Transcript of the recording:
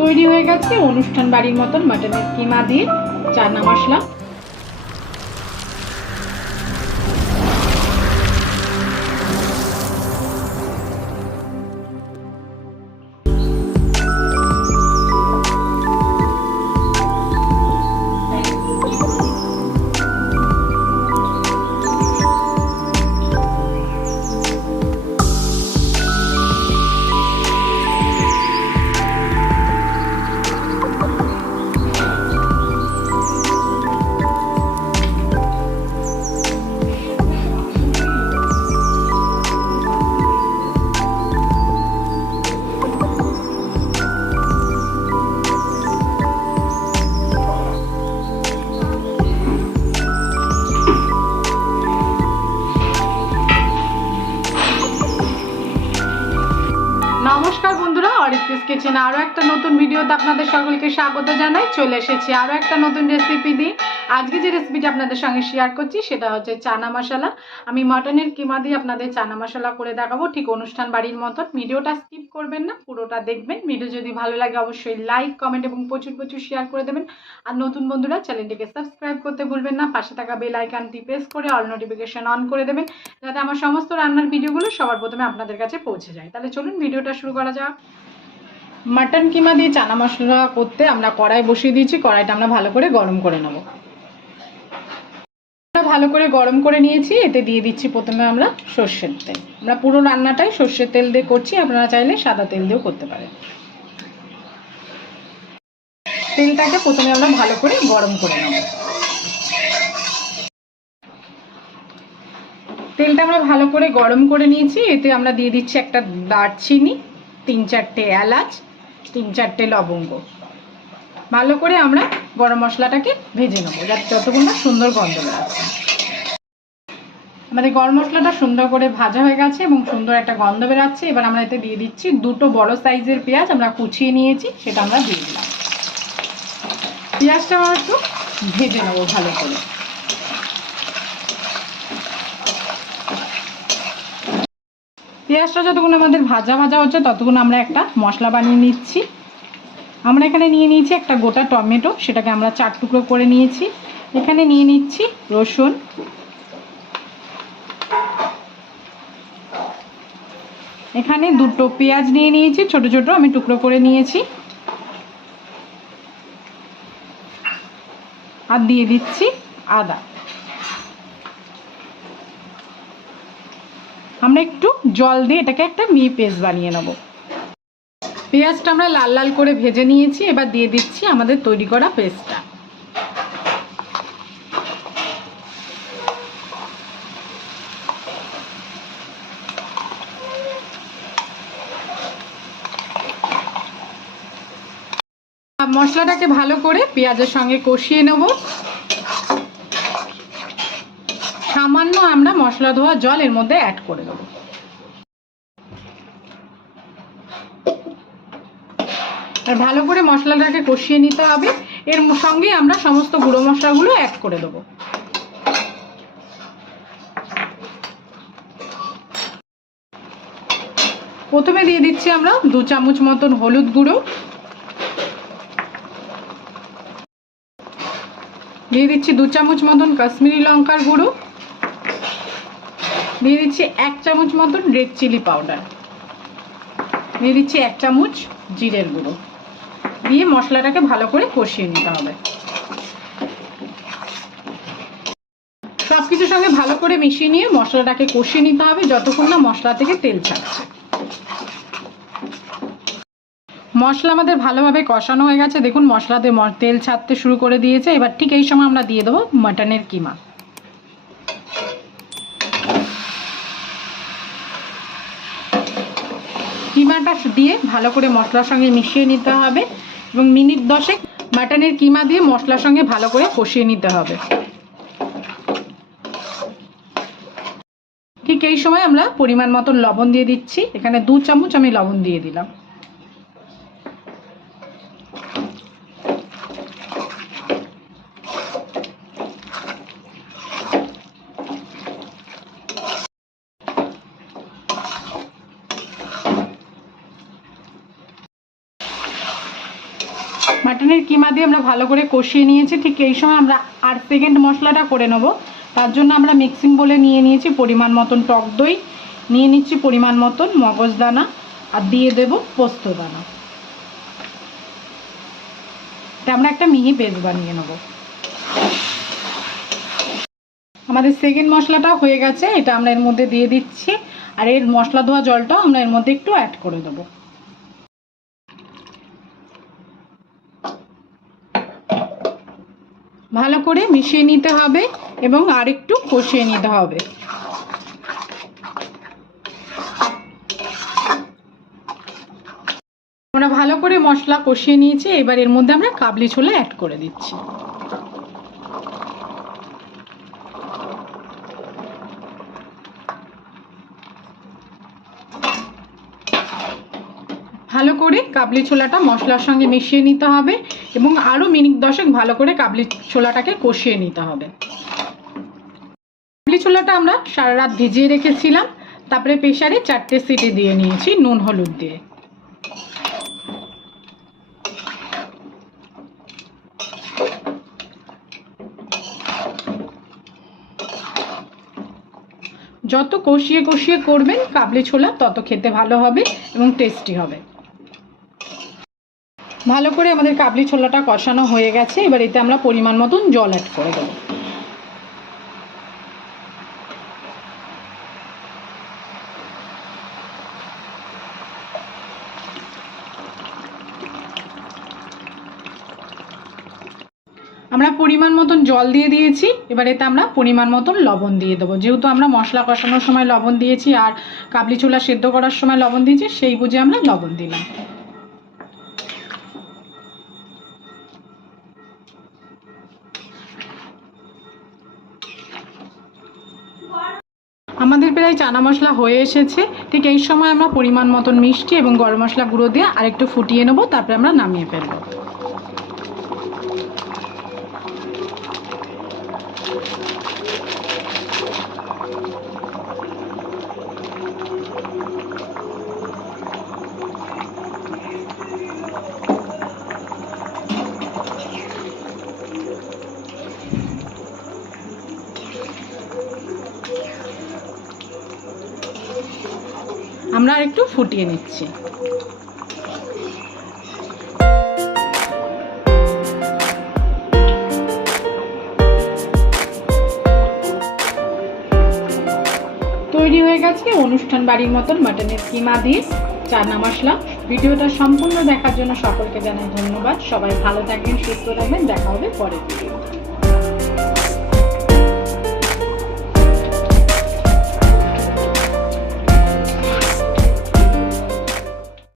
তৈরি হয়ে গেছে অনুষ্ঠান বাড়ির মতন মাটনের কিমা দিয়ে চানা মশলা। নমস্কার বন্ধুরা, অরিত্রিস কিচেনে আরও একটা নতুন ভিডিওতে আপনাদের সকলকে স্বাগত জানাই। চলে এসেছি আরও একটা নতুন রেসিপি দিয়ে। আজকে যে রেসিপিটা আপনাদের সঙ্গে শেয়ার করছি সেটা হচ্ছে চানা মশলা। আমি মটনের কিমা দিয়ে আপনাদের চানা মশলা করে দেখাবো, ঠিক অনুষ্ঠান বাড়ির মতন। ভিডিওটা স্কিপ করবেন না, পুরোটা দেখবেন। ভিডিও যদি ভালো লাগে অবশ্যই লাইক, কমেন্ট এবং প্রচুর প্রচুর শেয়ার করে দেবেন। আর নতুন বন্ধুরা চ্যানেলটিকে সাবস্ক্রাইব করতে ভুলবেন না। পাশে থাকা বেল আইকনটি প্রেস করে অল নোটিফিকেশন অন করে দেবেন, যাতে আমার সমস্ত রান্নার ভিডিওগুলো সবার প্রথমে আপনাদের কাছে পৌঁছে যায়। তাহলে চলুন ভিডিওটা শুরু করা যাক। মাটন কিমা দিয়ে চানা মশলা করতে আমরা কড়াই বসিয়ে দিয়েছি। কড়াইটা আমরা ভালো করে গরম করে নেব। ভালো করে গরম করে নিয়েছি। এতে দিয়ে দিচ্ছি প্রথমে আমরা সর্ষের তেল। আমরা পুরো রান্নাটাই সর্ষের তেল দিয়ে করছি, আপনারা চাইলে সাদা তেল দিয়েও করতে পারেন। তেলটাকে প্রথমে আমরা ভালো করে গরম করে নেব। তেলটা আমরা ভালো করে গরম করে নিয়েছি। এতে আমরা দিয়ে দিচ্ছি একটা দারচিনি, 3-4টে এলাচ, 3-4টে লবঙ্গ। ভালো করে আমরা গরম মশলাটাকে ভেজে নেবো, যাতে যতক্ষণ না সুন্দর গন্ধ বেরোচ্ছে। আমাদের গরম মশলাটা সুন্দর করে ভাজা হয়ে গেছে এবং সুন্দর একটা গন্ধ বেরোচ্ছে। এবার আমরা এতে দিয়ে দিচ্ছি 2টো বড় সাইজের পেঁয়াজ আমরা কুচিয়ে নিয়েছি, সেটা আমরা দিয়ে দিলাম। পেঁয়াজটা আমরা একটু ভেজে নেবো ভালো করে। পেঁয়াজটা যতক্ষণ আমাদের ভাজা ভাজা হচ্ছে ততক্ষণ আমরা একটা মশলা বানিয়ে নিচ্ছি। আমরা এখানে নিয়ে নিয়েছি একটা গোটা টমেটো, সেটাকে আমরা 4 টুকরো করে নিয়েছি। এখানে নিয়ে নিচ্ছি রসুন, এখানে 2টো পেঁয়াজ নিয়ে নিয়েছি, ছোট ছোট আমি টুকরো করে নিয়েছি। আর দিয়ে দিচ্ছি আদা। আমরা একটু জল দিয়ে এটাকে একটা মিহি পেস্ট বানিয়ে নেব। পেঁয়াজটা আমরা লাল লাল করে ভেজে নিয়েছি। এবার দিয়ে দিচ্ছি আমাদের তৈরি করা পেস্টটা। মশলাটাকে ভালো করে পেঁয়াজের সঙ্গে কষিয়ে নেব। সামান্য আমরা মশলা ধোয়া জল এর মধ্যে অ্যাড করে দেবো। আর ভালো করে মশলাটাকে কষিয়ে নিতে হবে। এর সঙ্গে আমরা সমস্ত গুঁড়ো মশলাগুলো অ্যাড করে দেবো। প্রথমে দিয়ে দিচ্ছি আমরা 2 চামচ মতন হলুদ গুঁড়ো, দিয়ে দিচ্ছি 2 চামচ মতন কাশ্মীরি লঙ্কার গুঁড়ো, দিয়ে দিচ্ছি 1 চামচ মতন রেড চিলি পাউডার, দিয়ে দিচ্ছি 1 চামচ জিরের গুঁড়ো। দিয়ে মশলাটাকে ভালো করে কষিয়ে নিতে হবে। সব কিছুর সঙ্গে ভালো করে মিশিয়ে নিয়ে মশলাটাকে কষিয়ে নিতে হবে যতক্ষণ না মশলা থেকে তেল ছাড়ছে। মশলা আমাদের ভালোভাবে কষানো হয়ে গেছে। দেখুন মশলাতে তেল ছাড়তে শুরু করে দিয়েছে। এবার ঠিক এই সময় আমরা দিয়ে দেবো মাটনের কিমা। কিমাটা দিয়ে ভালো করে মশলার সঙ্গে মিশিয়ে নিতে হবে এবং মিনিট 10 মাটনের কিমা দিয়ে মশলার সঙ্গে ভালো করে কষিয়ে নিতে হবে। ঠিক এই সময় আমরা পরিমাণ মতন লবণ দিয়ে দিচ্ছি। এখানে 2 চামচ আমি লবণ দিয়ে দিলাম। মাটনের কিমা দিয়ে আমরা ভালো করে কষিয়ে নিয়েছি। ঠিক এই সময় আমরা 8 সেকেন্ড মশলাটা করে নেব। তার জন্য আমরা মিক্সিং বলে নিয়ে নিয়েছি পরিমাণ মতন টক দই, নিয়ে নিচ্ছি পরিমাণ মতন মগজদানা, আর দিয়ে দেব পোস্তদানা। এটা আমরা একটা মিহি পেস্ট বানিয়ে নেব। আমাদের সেকেন্ড মশলাটাও হয়ে গেছে, এটা আমরা এর মধ্যে দিয়ে দিচ্ছি। আর এর মশলা ধোয়া জলটাও আমরা এর মধ্যে একটু অ্যাড করে দেবো। ভালো করে মিশিয়ে নিতে হবে এবং আর একটু কষিয়ে নিতে হবে। আমরা ভালো করে মশলা কষিয়ে নিয়েছি, এবার এর মধ্যে আমরা কাবলি ছোলা অ্যাড করে দিচ্ছি। ভালো করে কাবলি ছোলাটা মশলার সঙ্গে মিশিয়ে নিতে হবে এবং আরও মিনিট 10 ভালো করে কাবলি ছোলাটাকে কষিয়ে নিতে হবে। কাবলি ছোলাটা আমরা সারা রাত ভিজিয়ে রেখেছিলাম, তারপরে প্রেসারে 4টে সিটি দিয়ে নিয়েছি নুন হলুদ দিয়ে। যত কষিয়ে কষিয়ে করবেন কাবলি ছোলা তত খেতে ভালো হবে এবং টেস্টি হবে। ভালো করে আমাদের কাবলি ছোলাটা কষানো হয়ে গেছে, এবার এতে আমরা পরিমাণ মতন জল অ্যাড করে দেবো। আমরা পরিমাণ মতন জল দিয়ে দিয়েছি, এবার এতে আমরা পরিমাণ মতন লবণ দিয়ে দেবো। যেহেতু আমরা মশলা কষানোর সময় লবণ দিয়েছি আর কাবলি ছোলা সেদ্ধ করার সময় লবণ দিয়েছি, সেই বুঝে আমরা লবণ দিলাম। আমাদের প্রায় চানা মশলা হয়ে এসেছে। ঠিক এই সময় আমরা পরিমাণ মতন মিষ্টি এবং গরম মশলা গুঁড়ো দিয়ে আরেকটু ফুটিয়ে নেবো, তারপরে আমরা নামিয়ে ফেলবো। আমরা আরেকটু ফুটিয়ে নিচ্ছি। তৈরি হয়ে গেছে অনুষ্ঠান বাড়ির মতন মাটনের কিমা দিয়ে চানা মশলা। ভিডিওটা সম্পূর্ণ দেখার জন্য সকলকে জানাই ধন্যবাদ। সবাই ভালো থাকবেন, সুস্থ থাকবেন, দেখা হবে পরের ভিডিও।